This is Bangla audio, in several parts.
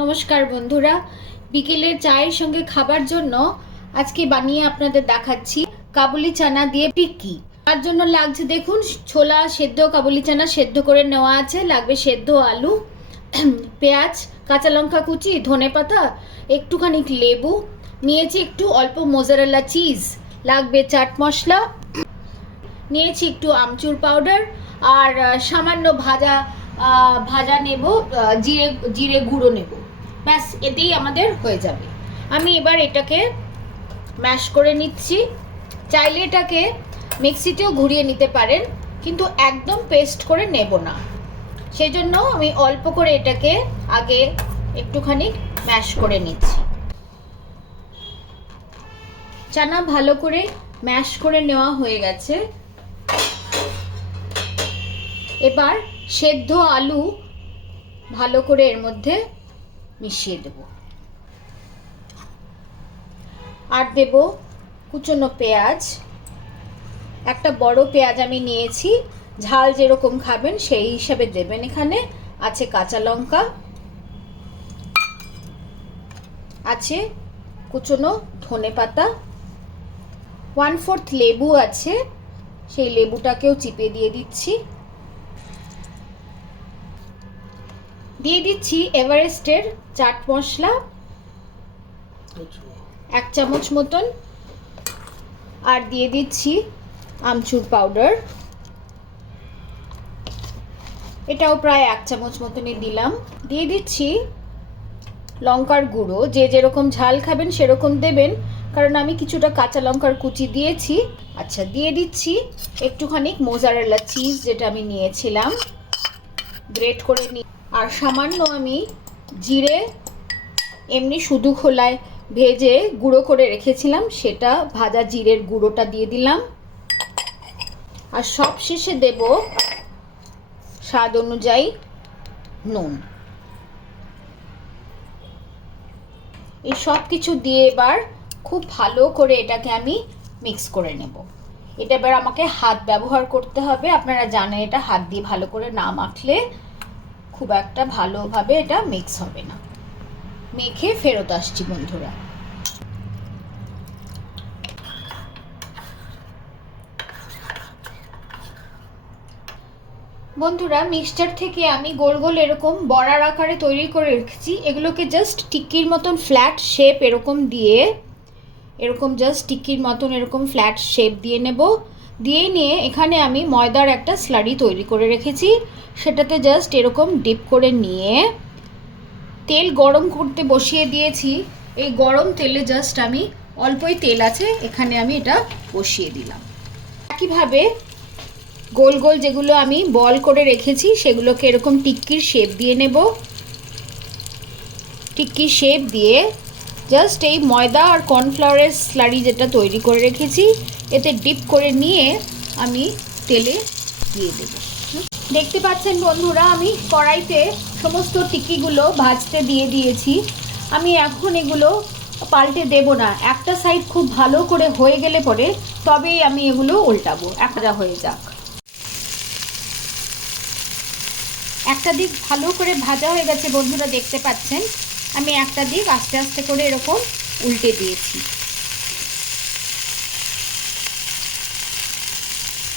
নমস্কার বন্ধুরা, বিকেলের চায়ের সঙ্গে খাবার জন্য আজকে বানিয়ে আপনাদের দেখাচ্ছি কাবুলি চানা দিয়ে টিক্কি। তার জন্য লাগছে দেখুন, ছোলা সেদ্ধ, কাবুলি চানা সেদ্ধ করে নেওয়া আছে, লাগবে সেদ্ধ আলু, পেঁয়াজ, কাঁচা লঙ্কা কুচি, ধনেপাতা, একটুখানি লেবু নিয়েছি, একটু অল্প মোজারেলা চিজ, লাগবে চাট মশলা নিয়েছি, একটু আমচুর পাউডার আর সামান্য ভাজা নেব, জিরে জিরে গুঁড়ো নেব। ব্যাস, এতেই আমাদের হয়ে যাবে। আমি এবার এটাকে ম্যাশ করে নিচ্ছি। চাইলে এটাকে মিক্সিতেও ঘুরিয়ে নিতে পারেন, কিন্তু একদম পেস্ট করে নেব না, সেই জন্য আমি অল্প করে এটাকে আগে একটুখানি ম্যাশ করে নিচ্ছি। চানা ভালো করে ম্যাশ করে নেওয়া হয়ে গেছে। এবার সেদ্ধ আলু ভালো করে এর মধ্যে মিশিয়ে দেব, আর দেব কুচনো পেঁয়াজ। একটা বড় পেঁয়াজ আমি নিয়েছি, ঝাল যেরকম খাবেন সেই হিসাবে দেবেন। এখানে আছে কাঁচা লঙ্কা, আছে কুচনো ধনেপাতা, 1/4 লেবু আছে, সেই লেবুটাকেও চিপে দিয়ে দিচ্ছি। দিয়ে দিচ্ছি এভারেস্টের চাট মশলা 1 চামচ মতন, আর দিয়ে দিচ্ছি আমচুর পাউডার, এটাও প্রায় 1 চামচ মতনই দিলাম। দিয়ে দিচ্ছি লঙ্কার গুঁড়ো, যে যেরকম ঝাল খাবেন সেরকম দেবেন, কারণ আমি কিছুটা কাঁচা লঙ্কার কুচি দিয়েছি। আচ্ছা, দিয়ে দিচ্ছি একটুখানি মোজারেলা চিজ, যেটা আমি নিয়েছিলাম গ্রেট করে নিয়ে, আর সামান্য আমি জিরে এমনি শুধু খোলায় ভেজে গুঁড়ো করে রেখেছিলাম, সেটা ভাজা জিরের গুঁড়োটা দিয়ে দিলাম। আর সব শেষে দেব স্বাদ অনুযায়ী নুন। এই সব কিছু দিয়ে এবার খুব ভালো করে এটাকে আমি মিক্স করে নেব। এটা এবার আমাকে হাত ব্যবহার করতে হবে, আপনারা জানেন এটা হাত দিয়ে ভালো করে না মাখলে খুব একটা ভালোভাবে এটা মিক্স হবে না। মেখে ফেরত আসছি বন্ধুরা। বন্ধুরা, মিক্সচার থেকে আমি গোল গোল এরকম বড়ার আকারে তৈরি করে রেখেছি। এগুলোকে জাস্ট টিক্কির মতন ফ্ল্যাট শেপ এরকম দিয়ে, এরকম জাস্ট টিক্কির মতন এরকম ফ্ল্যাট শেপ দিয়ে নেব। দিয়ে নিয়ে এখানে আমি ময়দার একটা স্লারি তৈরি করে রেখেছি, সেটাতে জাস্ট এরকম ডিপ করে নিয়ে তেল গরম করতে বসিয়ে দিয়েছি। এই গরম তেলে জাস্ট আমি অল্পই তেল আছে, এখানে আমি এটা বসিয়ে দিলাম। একইভাবে গোল গোল যেগুলো আমি বল করে রেখেছি সেগুলোকে এরকম টিক্কির শেপ দিয়ে নেব। টিক্কির শেপ দিয়ে জাস্ট এই ময়দা আর কর্নফ্লাওয়ারের স্লারি যেটা তৈরি করে রেখেছি এতে ডিপ করে নিয়ে আমি তেলে দিয়ে দেব। দেখতে পাচ্ছেন বন্ধুরা, আমি কড়াইতে সমস্ত টিক্কিগুলো ভাজতে দিয়ে দিয়েছি। আমি এখন এগুলো পাল্টে দেব না, একটা সাইড খুব ভালো করে হয়ে গেলে পরে তবেই আমি এগুলো উল্টাবো, একটা হয়ে যাক। একটা দিক ভালো করে ভাজা হয়ে গেছে বন্ধুরা, দেখতে পাচ্ছেন আমি একটা দিক আস্তে আস্তে করে এরকম উল্টে দিয়েছি।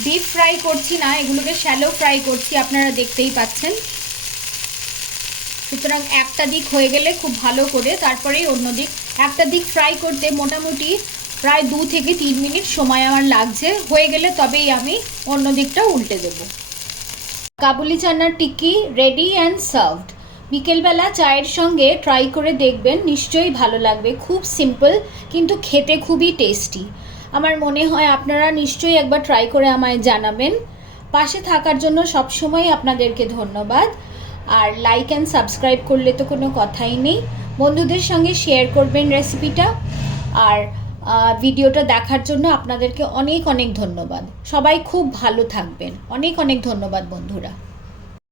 ডিপ ফ্রাই করছি না, এগুলোকে শ্যালো ফ্রাই করছি, আপনারা দেখতেই পাচ্ছেন। সুতরাং একটা দিক হয়ে গেলে খুব ভালো করে তারপরেই অন্য দিক। একটা দিক ফ্রাই করতে মোটামুটি প্রায় 2 থেকে 3 মিনিট সময় আমার লাগছে, হয়ে গেলে তবেই আমি অন্য দিকটা উল্টে দেব। কাবুলি চানার টিক্কি রেডি অ্যান্ড সার্ভড। বিকেলবেলা চায়ের সঙ্গে ট্রাই করে দেখবেন, নিশ্চয়ই ভালো লাগবে। খুব সিম্পল কিন্তু খেতে খুবই টেস্টি। আমার মনে হয় আপনারা নিশ্চয়ই একবার ট্রাই করে আমায় জানাবেন। পাশে থাকার জন্য সবসময় আপনাদেরকে ধন্যবাদ। আর লাইক অ্যান্ড সাবস্ক্রাইব করলে তো কোনো কথাই নেই। বন্ধুদের সঙ্গে শেয়ার করবেন রেসিপিটা। আর ভিডিওটা দেখার জন্য আপনাদেরকে অনেক অনেক ধন্যবাদ। সবাই খুব ভালো থাকবেন। অনেক অনেক ধন্যবাদ বন্ধুরা।